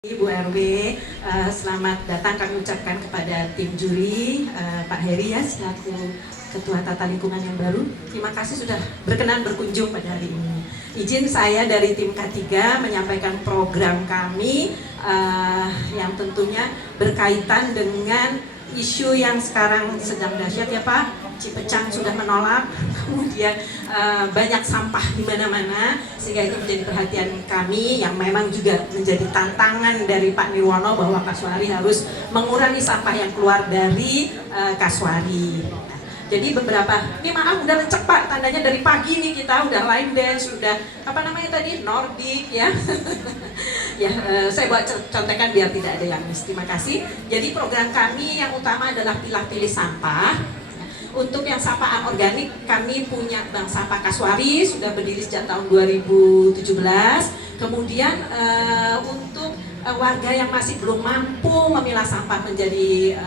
Ibu RW, selamat datang kami ucapkan kepada tim juri, Pak Heri ya, selaku Ketua Tata Lingkungan yang baru. Terima kasih sudah berkenan berkunjung pada hari ini. Izin saya dari tim K3 menyampaikan program kami yang tentunya berkaitan dengan isu yang sekarang sedang dahsyat ya Pak. Cipecang sudah menolak, kemudian banyak sampah di mana-mana, sehingga itu menjadi perhatian kami yang memang juga menjadi tantangan dari Pak Nirwono bahwa Kasuari harus mengurangi sampah yang keluar dari Kasuari. Jadi beberapa, ini maaf udah lecek Pak, tandanya dari pagi nih kita udah line dance, sudah apa namanya tadi, Nordic ya. Ya, saya buat contekan biar tidak ada yang miss. Terima kasih. Jadi program kami yang utama adalah pilah-pilih sampah. Untuk yang sampah anorganik, kami punya Bank Sampah Kasuari, sudah berdiri sejak tahun 2017. Kemudian untuk warga yang masih belum mampu memilah sampah menjadi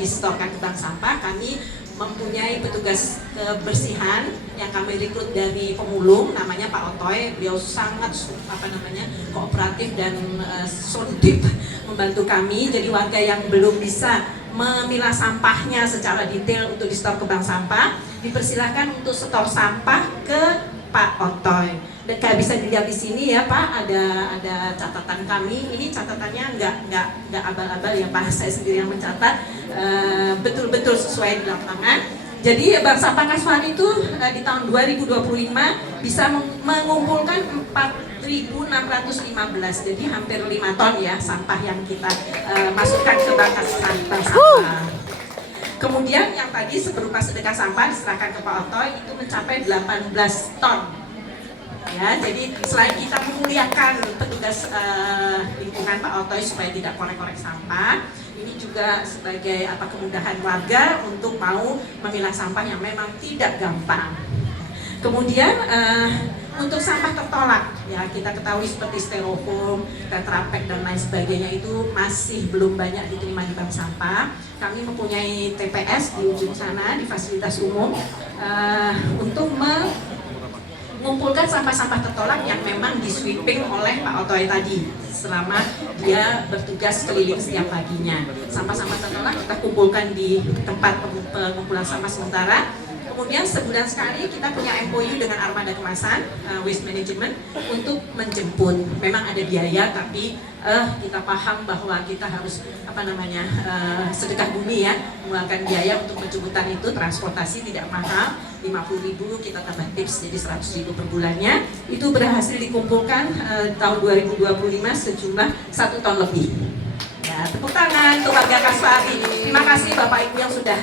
disetorkan ke bank sampah, kami mempunyai petugas kebersihan yang kami rekrut dari pemulung, namanya Pak Otoy. Beliau sangat kooperatif dan solutif membantu kami. Jadi warga yang belum bisa memilah sampahnya secara detail untuk disetor ke bank sampah, dipersilakan untuk setor sampah ke Pak Otoy. Dan kayak bisa dilihat di sini ya Pak, ada catatan kami. Ini catatannya nggak abal-abal ya Pak, saya sendiri yang mencatat, betul-betul sesuai di lapangan. Jadi Bank Sampah Kasuari itu di tahun 2025 bisa mengumpulkan 4.615, jadi hampir 5 ton ya sampah yang kita masukkan ke bank sampah. Kemudian yang tadi berupa sedekah sampah diserahkan ke Pak Otoy itu mencapai 18 ton. Ya, jadi selain kita memuliakan petugas lingkungan Pak Otoy supaya tidak korek-korek sampah, ini juga sebagai kemudahan warga untuk mau memilah sampah yang memang tidak gampang. Kemudian untuk sampah tertolak, ya kita ketahui seperti styrofoam, tetrapek dan lain sebagainya itu masih belum banyak diterima di bank sampah. Kami mempunyai TPS di ujung sana di fasilitas umum untuk mengumpulkan sampah-sampah tertolak yang memang di-sweeping oleh Pak Otoy tadi selama dia bertugas keliling setiap paginya. Sampah-sampah tertolak kita kumpulkan di tempat pengumpulan sampah sementara. Kemudian sebulan sekali kita punya MOU dengan armada kemasan, waste management, untuk menjemput. Memang ada biaya, tapi kita paham bahwa kita harus sedekah bumi ya, mengeluarkan biaya untuk penjemputan itu. Transportasi tidak mahal, 50.000 kita tambah tips jadi 100.000 per bulannya. Itu berhasil dikumpulkan tahun 2025 sejumlah 1 ton lebih. Ya, tepuk tangan untuk warga Kasuari. Terima kasih Bapak Ibu yang sudah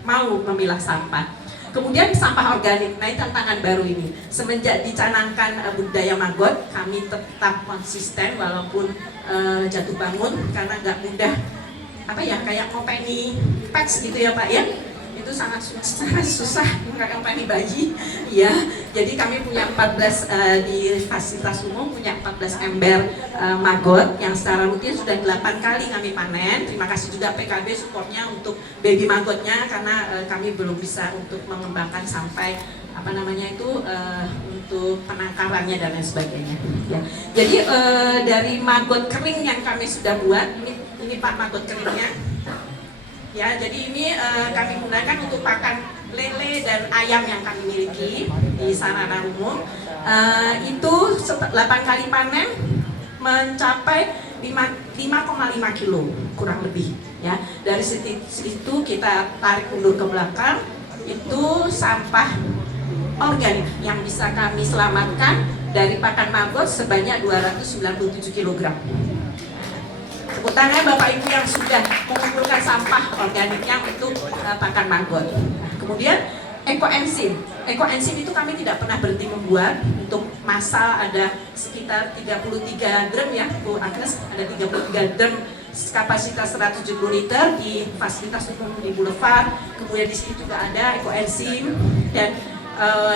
mau memilah sampah. Kemudian sampah organik, nah ini tantangan baru ini. Semenjak dicanangkan budaya Magot, kami tetap konsisten walaupun jatuh bangun karena nggak mudah kayak ngopeni patch gitu ya Pak ya. Itu sangat susah ngopeni bayi ya. Jadi kami punya 14 di fasilitas umum punya 14 ember Magot yang secara rutin sudah 8 kali kami panen. Terima kasih juga PKB supportnya untuk baby Magotnya karena kami belum bisa untuk mengembangkan sampai untuk penangkarannya dan lain sebagainya ya. Jadi dari Magot kering yang kami sudah buat, ini Pak Magot keringnya ya. Jadi ini kami gunakan untuk pakan lele dan ayam yang kami miliki di sarana umum. Itu 8 kali panen mencapai 5,5 kilo kurang lebih ya. Dari situ kita tarik mundur ke belakang, itu sampah organik yang bisa kami selamatkan dari pakan Magot sebanyak 297 kg. Tepuk tangan Bapak Ibu yang sudah mengumpulkan sampah organiknya untuk pakan Magot. Kemudian ekoenzim itu kami tidak pernah berhenti membuat. Untuk massal ada sekitar 33 drum ya Bu Agnes, ada 33 drum kapasitas 170 liter di fasilitas umum di Boulevard. Kemudian di sini juga ada ekoenzim dan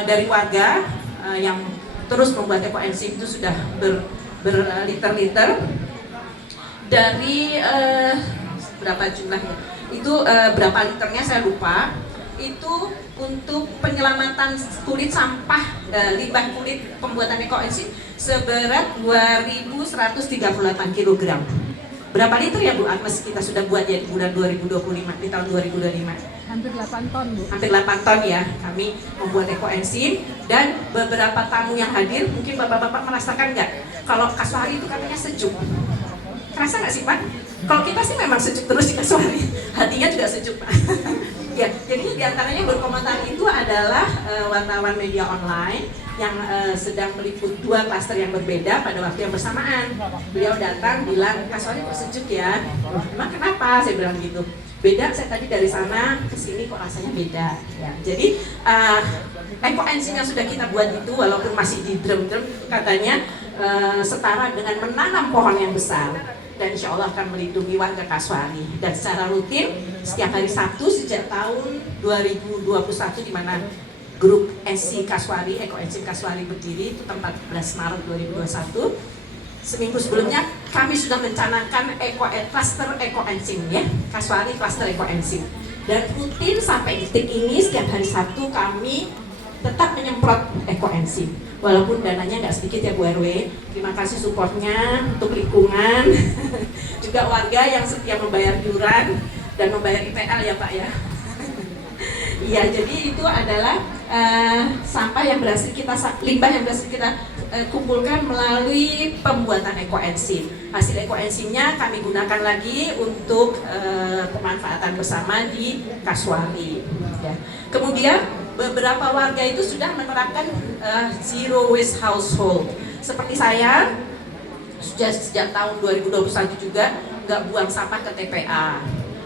dari warga yang terus membuat ekoenzim itu sudah berliter-liter. Dari berapa jumlahnya? Itu berapa liternya saya lupa. itu untuk penyelamatan kulit sampah limbah kulit pembuatan ekoenzim seberat 2.138 kg. Berapa liter ya Bu Agnes kita sudah buat ya di bulan 2025, di tahun 2025? Hampir 8 ton Bu. Hampir 8 ton ya kami membuat ekoenzim. Dan beberapa tamu yang hadir mungkin bapak-bapak merasakan nggak kalau Kasuari itu katanya sejuk. Kerasa nggak sih Pak? Kalau kita sih memang sejuk terus di Kasuari, hatinya juga sejuk Pak. Ya, jadi diantaranya berkomentar itu adalah wartawan media online yang sedang meliput dua klaster yang berbeda pada waktu yang bersamaan. Beliau datang bilang, Kasuari kok sejuk ya? Emang kenapa? Saya bilang gitu. Beda, saya tadi dari sana ke sini kok rasanya beda. Ya, jadi ekoenzim yang sudah kita buat itu walaupun masih di drum-drum katanya setara dengan menanam pohon yang besar. Dan insya Allah akan melindungi warga Kasuari. Dan secara rutin setiap hari Sabtu sejak tahun 2021 di mana grup NC Kasuari, Ekoenzim Kasuari berdiri itu 14 Maret 2021. Seminggu sebelumnya kami sudah mencanangkan cluster ekoenzim ya, Kasuari cluster ekoenzim. Dan rutin sampai detik ini setiap hari Sabtu kami tetap menyemprot ekoenzim. Walaupun dananya nggak sedikit ya Bu RW, terima kasih supportnya untuk lingkungan, juga warga yang setia membayar iuran dan membayar IPL ya Pak ya. Iya, jadi itu adalah sampah yang berhasil kita, limbah yang berhasil kita kumpulkan melalui pembuatan ekoenzim. Hasil ekoenzimnya kami gunakan lagi untuk pemanfaatan bersama di Kasuari. Ya. Kemudian beberapa warga itu sudah menerapkan zero waste household. Seperti saya, sudah sejak tahun 2021 juga nggak buang sampah ke TPA.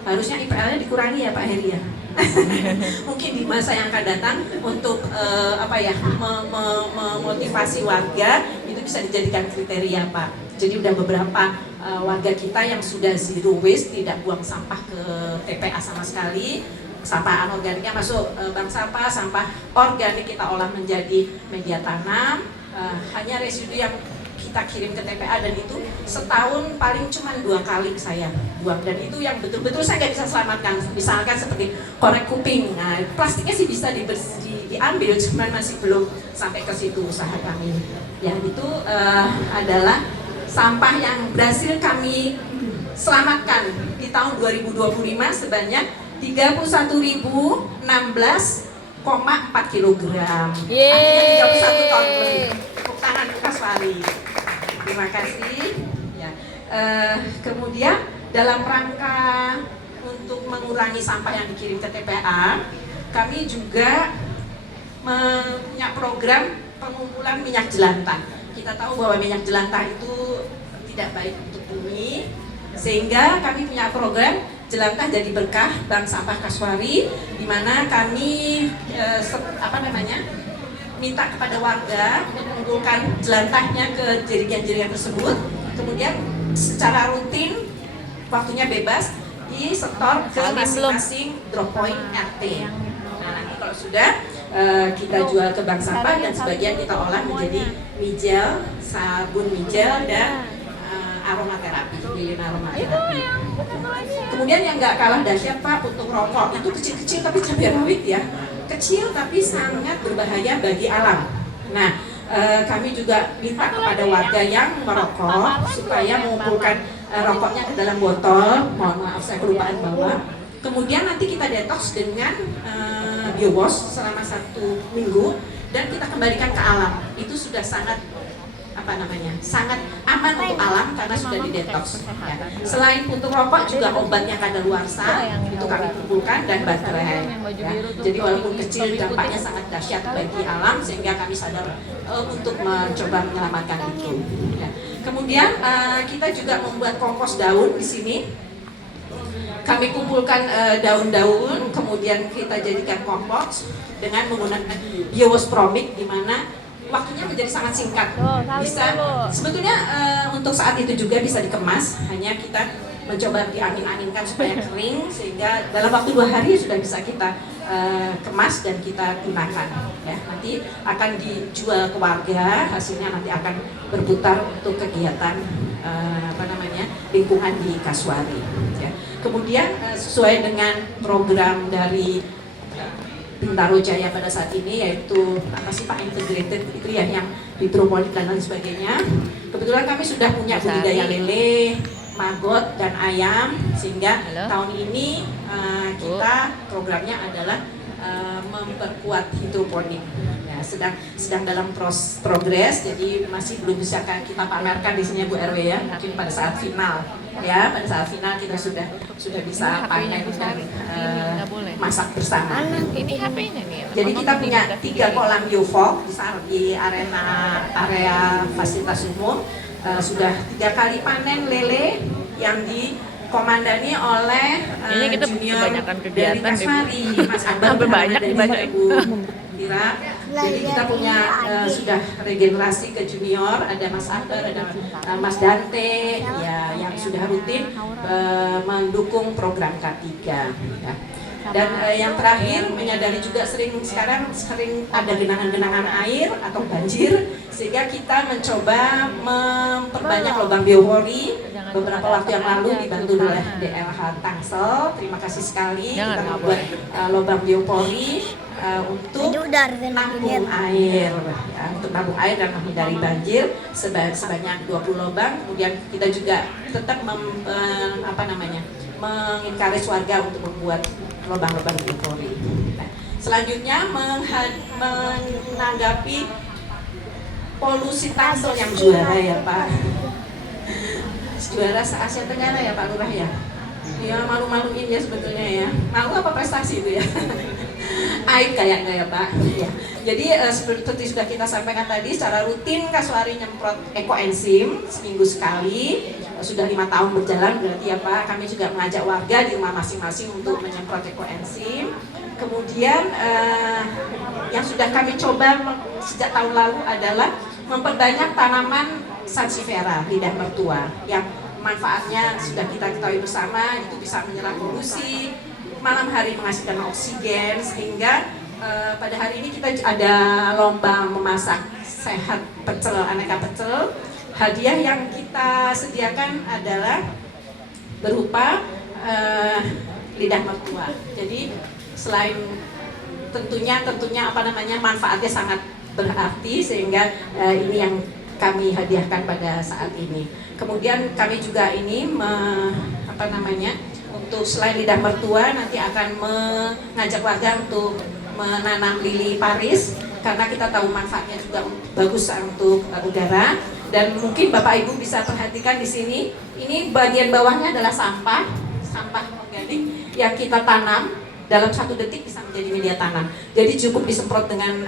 Harusnya IPL-nya dikurangi ya Pak Heri ya. Mungkin di masa yang akan datang untuk memotivasi warga itu bisa dijadikan kriteria Pak. Jadi udah beberapa warga kita yang sudah zero waste, tidak buang sampah ke TPA sama sekali. Sampah anorganiknya masuk bank sampah, sampah organik kita olah menjadi media tanam. Hanya residu yang kita kirim ke TPA dan itu setahun paling cuma 2 kali saya buang, dan itu yang betul-betul saya nggak bisa selamatkan. Misalkan seperti korek kuping, nah plastiknya sih bisa diambil, cuman masih belum sampai ke situ usaha kami. Yang itu adalah sampah yang berhasil kami selamatkan di tahun 2025 sebanyak 31.016,4 kg. Artinya 31 ton lebih. Tepuk tangan untuk Kasuari. Terima kasih. Ya. Kemudian dalam rangka untuk mengurangi sampah yang dikirim ke TPA, kami juga punya program pengumpulan minyak jelantah. Kita tahu bahwa minyak jelantah itu tidak baik untuk bumi, sehingga kami punya program Jelantah Jadi Berkah Bank Sampah Kasuari, di mana kami minta kepada warga untuk mengumpulkan jelantahnya ke jaringan-jaringan tersebut, kemudian secara rutin waktunya bebas disetor ke masing-masing drop point RT. Nah nanti kalau sudah kita jual ke bank sampah dan sebagian kita olah menjadi mijel, sabun mijel dan aromaterapi, lilin aromaterapi. Kemudian yang nggak kalah dahsyat Pak untuk rokok, itu kecil-kecil tapi cabai rawit ya, kecil tapi sangat berbahaya bagi alam. Nah kami juga minta kepada warga yang merokok supaya mengumpulkan rokoknya ke dalam botol, mohon maaf saya kelupaan bawa. Kemudian nanti kita detox dengan biowash selama 1 minggu dan kita kembalikan ke alam. Itu sudah sangat sangat aman untuk alam karena sudah didetox. Ya. Selain untuk rokok juga obatnya kadaluarsa itu kami kumpulkan dan baterai. Ya. Jadi walaupun kecil dampaknya sangat dahsyat bagi alam sehingga kami sadar untuk mencoba menyelamatkan itu. Ya. Kemudian kita juga membuat kompos daun di sini. Kami kumpulkan daun-daun, kemudian kita jadikan kompos dengan menggunakan biowash promik, di mana waktunya menjadi sangat singkat. Bisa sebetulnya untuk saat itu juga bisa dikemas, hanya kita mencoba diangin-anginkan supaya kering sehingga dalam waktu 2 hari sudah bisa kita kemas dan kita gunakan. Ya, nanti akan dijual ke warga, hasilnya nanti akan berputar untuk kegiatan lingkungan di Kasuari. Ya. Kemudian sesuai dengan program dari Bintaro Jaya pada saat ini, yaitu apa sih Pak, integrated itu ya, yang hidroponik dan lain sebagainya. Kebetulan kami sudah punya budidaya lele, maggot dan ayam, sehingga tahun ini kita programnya adalah memperkuat hidroponik. Ya, sedang dalam progres, jadi masih belum bisa kita pamerkan di sini Bu RW ya. Mungkin pada saat final ya, pada saat final kita sudah bisa panen dan masak bersama. Ini HP-nya nih. Jadi kita punya 3 kolam biofok di area fasilitas umum. Sudah 3 kali panen lele yang dikomandani oleh junior dari Kasmari, Mas Abang, banyak Ibu Tira. Jadi kita punya sudah regenerasi ke junior, ada Mas Akbar, ada Mas Dante ya, yang sudah rutin mendukung program K3 ya. Dan yang terakhir, menyadari juga sekarang sering ada genangan-genangan air atau banjir, sehingga kita mencoba memperbanyak lubang biopori. Beberapa waktu yang lalu dibantu oleh DLH Tangsel, terima kasih sekali, kita membuat lubang biopori untuk nampung air ya, untuk nampung air dan menghindari banjir sebanyak 20 lubang. Kemudian kita juga tetap mengencourage warga untuk membuat lubang-lubang biopori. Nah, selanjutnya menanggapi polusi Tangsel yang juara ya Pak, juara se-Asia Tenggara ya Pak Lurah ya. Ya malu-maluin ya sebetulnya ya. Malu apa prestasi itu ya? Aib kayaknya ya Pak. Ya. Jadi seperti sudah kita sampaikan tadi, secara rutin Kasuari nyemprot ekoenzim seminggu sekali. Sudah 5 tahun berjalan berarti ya Pak. Kami juga mengajak warga di rumah masing-masing untuk menyemprot ekoenzim. Kemudian yang sudah kami coba sejak tahun lalu adalah memperbanyak tanaman sansevieria, lidah mertua, yang manfaatnya sudah kita ketahui bersama, itu bisa menyerap polusi, malam hari menghasilkan oksigen, sehingga pada hari ini kita ada lomba memasak sehat pecel, aneka pecel. Hadiah yang kita sediakan adalah berupa lidah mertua. Jadi selain tentunya manfaatnya sangat berarti, sehingga ini yang kami hadiahkan pada saat ini. Kemudian kami juga ini untuk selain lidah mertua, nanti akan mengajak warga untuk menanam lili Paris, karena kita tahu manfaatnya juga bagus untuk udara. Dan mungkin Bapak Ibu bisa perhatikan di sini, ini bagian bawahnya adalah sampah organik yang kita tanam. Dalam 1 detik bisa menjadi media tanam. Jadi cukup disemprot dengan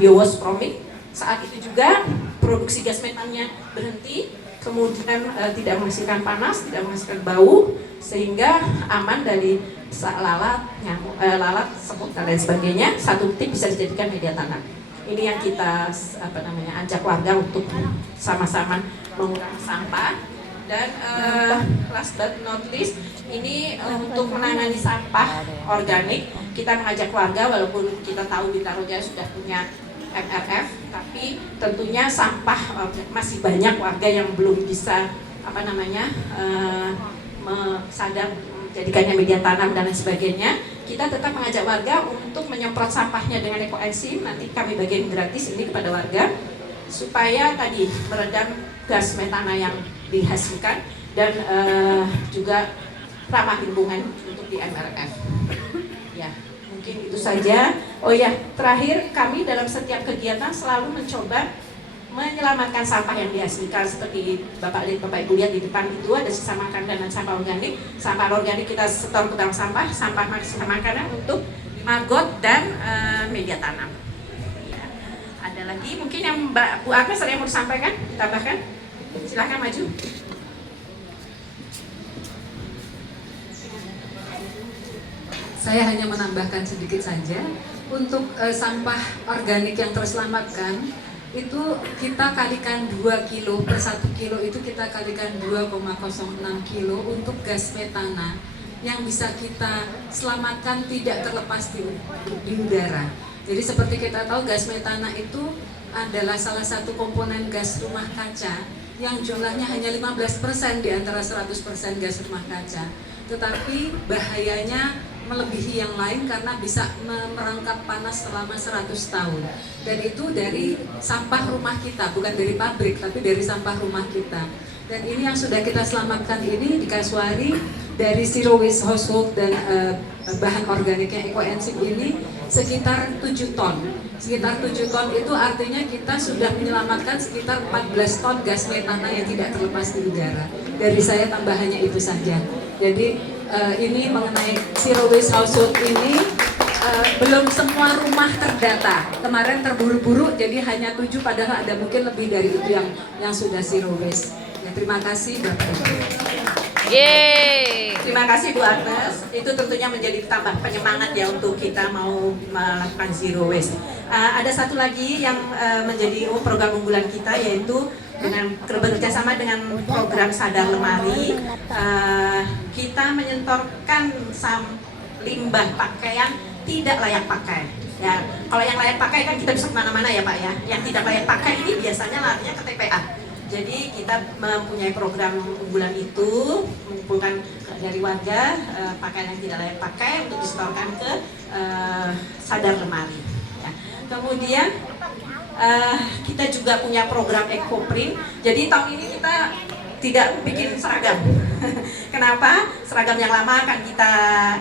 biowash promik. Saat itu juga produksi gas metannya berhenti, kemudian tidak menghasilkan panas, tidak menghasilkan bau, sehingga aman dari lalat, semut dan lain sebagainya. 1 detik bisa dijadikan media tanam. Ini yang kita ajak warga untuk sama-sama mengurangi sampah. Dan last but not least, ini untuk menangani sampah organik, kita mengajak warga, walaupun kita tahu Bintaro Jaya sudah punya MRF, tapi tentunya sampah masih banyak warga yang belum bisa sadar menjadikannya media tanam dan lain sebagainya. Kita tetap mengajak warga untuk menyemprot sampahnya dengan ekoenzim. Nanti kami bagian gratis ini kepada warga, supaya tadi meredam gas metana yang dihasilkan dan juga ramah lingkungan untuk di MRF. Ya, mungkin itu saja. Oh ya, terakhir kami dalam setiap kegiatan selalu mencoba menyelamatkan sampah yang dihasilkan. Seperti Bapak Ibu lihat di depan itu ada sisa makanan dan sampah organik. Sampah organik kita setor ke bank sampah, sampah makanan untuk maggot dan media tanam. Ya. Ada lagi mungkin yang Bu Agnes ada yang mau disampaikan, tambahkan? Silahkan maju. Saya hanya menambahkan sedikit saja. Untuk sampah organik yang terselamatkan, itu kita kalikan 2 kilo per 1 kilo, itu kita kalikan 2,06 kilo untuk gas metana yang bisa kita selamatkan tidak terlepas di udara. Jadi seperti kita tahu, gas metana itu adalah salah satu komponen gas rumah kaca yang jumlahnya hanya 15% di antara 100% gas rumah kaca. Tetapi bahayanya melebihi yang lain karena bisa merangkap panas selama 100 tahun. Dan itu dari sampah rumah kita, bukan dari pabrik, tapi dari sampah rumah kita. Dan ini yang sudah kita selamatkan ini di Kasuari, dari zero waste household dan bahan organiknya ekoenzim ini sekitar 7 ton. Sekitar 7 ton itu artinya kita sudah menyelamatkan sekitar 14 ton gas metana yang tidak terlepas di udara. Dari saya tambahannya itu saja. Jadi ini mengenai zero waste household ini belum semua rumah terdata. Kemarin terburu-buru jadi hanya 7 padahal ada mungkin lebih dari itu yang sudah zero waste. Ya, terima kasih Bapak Ibu. Yeay. Terima kasih Bu Agnes. Itu tentunya menjadi tambah penyemangat ya untuk kita mau melakukan zero waste. Ada satu lagi yang menjadi program unggulan kita, yaitu dengan bekerjasama dengan program Sadar Lemari. Kita menyentorkan limbah pakaian tidak layak pakai. Ya, kalau yang layak pakai kan kita bisa kemana-mana ya Pak ya. Yang tidak layak pakai ini biasanya larinya ke TPA. Jadi kita mempunyai program unggulan itu, mengumpulkan dari warga pakaian yang tidak layak pakai untuk disetorkan ke Sadar Lemari. Ya. Kemudian kita juga punya program EcoPrint. Jadi tahun ini kita tidak bikin seragam. Kenapa? Seragam yang lama akan kita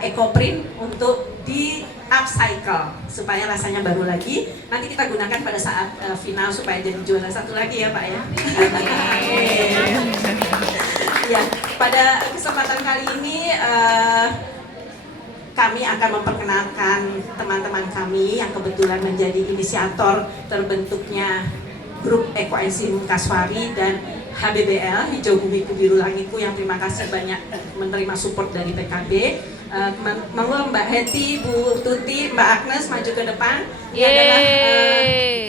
EcoPrint untuk di upcycle supaya rasanya baru lagi. Nanti kita gunakan pada saat final supaya jadi juara satu lagi ya Pak ya. Ya, pada kesempatan kali ini kami akan memperkenalkan teman-teman kami yang kebetulan menjadi inisiator terbentuknya grup ekoenzim Kasuari dan HBBL, Hijau Bumiku Biru Langitku, yang terima kasih banyak menerima support dari PKB. Monggo Mbak Heti, Bu Tuti, Mbak Agnes maju ke depan. Ini adalah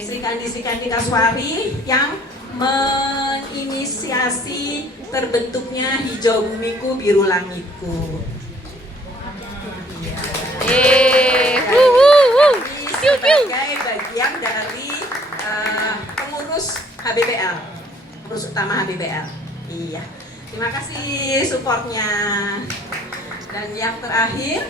Sri Kandi Kasuari yang menginisiasi terbentuknya Hijau Bumiku Biru Langitku. Sebagai bagian dari pengurus HBBL, pengurus utama HBBL. Iya, terima kasih supportnya. Dan yang terakhir,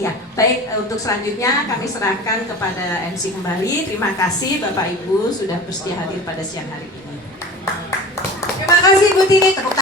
ya baik, untuk selanjutnya kami serahkan kepada MC kembali. Terima kasih Bapak Ibu sudah bersedia hadir pada siang hari ini. Terima kasih Bu Tini.